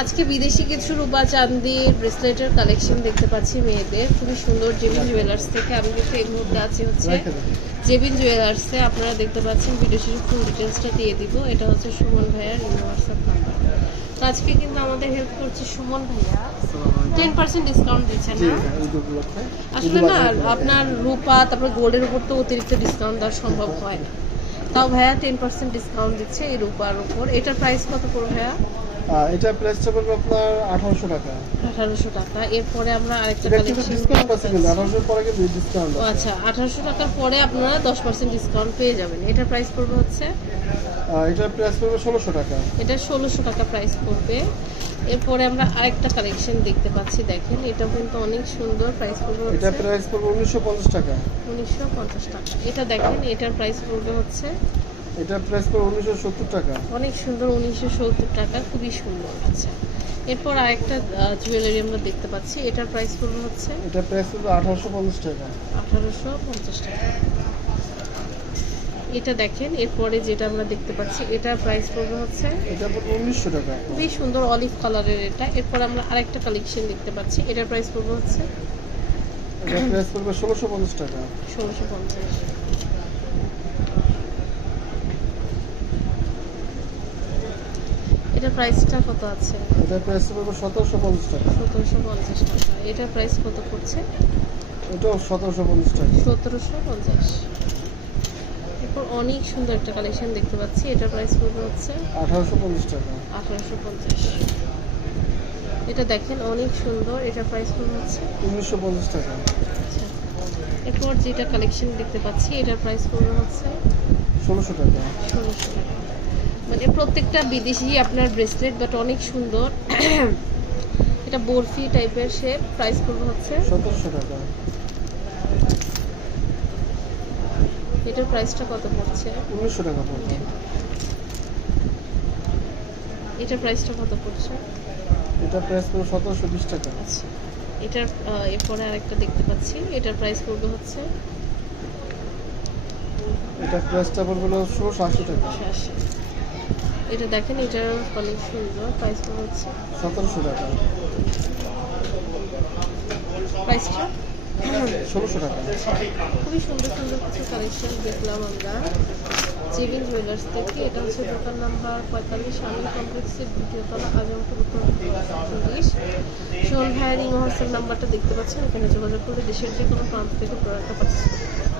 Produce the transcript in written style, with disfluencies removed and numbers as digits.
আজকে বিদেশি কিছু রূপা চান্দির ব্রেসলেটের কালেকশন দেখতে পাচ্ছি মেয়েদের, খুবই সুন্দর। জেবিন জুয়েলার্স থেকে আমি কিন্তু এই মুহূর্তে আছি হচ্ছে জেবিন জুয়েলার্সে। আপনারা দেখতে পাচ্ছেন ভিডিও শেষে ফুল ডিটেলসটা দিয়ে দিব। এটা হচ্ছে সুমন ভাইয়ার হোয়াটসঅ্যাপ নাম্বার। তো আজকে কিন্তু আমাদের হেল্প করছে সুমন ভাইয়া, 10% ডিসকাউন্ট দিচ্ছেন না আসলে না। আপনার রূপা তারপর গোল্ডের উপর তো অতিরিক্ত ডিসকাউন্ট দেওয়া সম্ভব হয় না, তাও ভাইয়া 10% ডিসকাউন্ট দিচ্ছে এই রূপার উপর। এটার প্রাইস কত পড়বে ভাইয়া? এটা প্রাইসটা পড়বে আপনার 1800 টাকা। 1800 টাকা। এরপরে আমরা আরেকটা কালেকশন ডিসকাউন্ট আছে কিন্তু 1800 পরে কিন্তু ডিসকাউন্ট আছে। আচ্ছা, 1800 টাকার পরে আপনারা 10% ডিসকাউন্ট পেয়ে যাবেন। এটার প্রাইস পড়বে হচ্ছে এটার প্রাইস পড়বে 1600 টাকা। এটা 1600 টাকা প্রাইস পড়বে। এরপরে আমরা আরেকটা কালেকশন দেখতে পাচ্ছি, দেখেন এটাও কিন্তু অনেক সুন্দর। প্রাইস পড়বে হচ্ছে এটা প্রাইস পড়বে 1950 টাকা। 1950 টাকা। এটা দেখেন এটার প্রাইস পড়বে হচ্ছে এটা প্রাইস পড়বে 1970 টাকা। অনেক সুন্দর, 1970 টাকা, খুবই সুন্দর। আচ্ছা, এরপর আরেকটা জুয়েলারি আমরা দেখতে পাচ্ছি, এটার প্রাইস পড়বে হচ্ছে এটা প্রাইস পড়বে 1850 টাকা। 1850 টাকা। এটা দেখেন এরপরে যেটা আমরা দেখতে পাচ্ছি, এটার প্রাইস পড়বে হচ্ছে এটা পড়বে 1900 টাকা। খুবই সুন্দর অলিভ কালারের এটা। এরপর আমরা আরেকটা কালেকশন দেখতে পাচ্ছি, এটার প্রাইস পড়বে হচ্ছে এটা প্রাইস পড়বে 1650 টাকা। 1650। এটার প্রাইসটা কত আছে? এটা প্রাইস পড়বে 1750 টাকা। 1750 টাকা। এটার প্রাইস কত পড়ছে? এটাও 1750 টাকা। 1750। এরপর অনেক সুন্দর একটা কালেকশন দেখতে পাচ্ছি, এটার প্রাইস পড়বে হচ্ছে 1850 টাকা। 1850। এটা দেখেন অনেক সুন্দর, এটার প্রাইস পড়বে হচ্ছে 1950 টাকা। আচ্ছা, এরপর যেটা কালেকশন দেখতে পাচ্ছি, এটার প্রাইস পড়বে হচ্ছে 1600 টাকা। 1600 টাকা। মানে প্রত্যেকটা বিদেশি আপনার ব্রেসলেট, বাট অনেক সুন্দর। এটা বরফি টাইপের শেপ। প্রাইস পড়বে হচ্ছে 1700 টাকা। এটার প্রাইসটা কত পড়ছে? 1900 টাকা পড়বে। এটার প্রাইসটা কত পড়ছে? এটা প্রাইস পড়বে 1720 টাকা। আচ্ছা, এটার এরপরে আরেকটা দেখতে পাচ্ছি, এটার প্রাইস পড়বে হচ্ছে এটা প্রাইসটা পড়বে 1680 টাকা। 80। এটা দেখেন এটার অনেক সুন্দর। প্রাইস পড়বে হচ্ছে 1700 টাকা। প্রাইসটা 1600 টাকা। খুবই সুন্দর সুন্দর কিছু কালেকশন দেখলাম আমরা জেবিন জুয়েলার্স থেকে। এটা হচ্ছে দোকান নাম্বার 45, আমির কমপ্লেক্সের দ্বিতীয় তলা, আজমপুর, উত্তরা 40। সোহেল ভাইয়ের হোয়াটসঅ্যাপ নাম্বারটা দেখতে পাচ্ছেন, এখানে যোগাযোগ করে দেশের যে কোনো প্রান্ত থেকে প্রোডাক্টটা পারচেস করতে পারেন।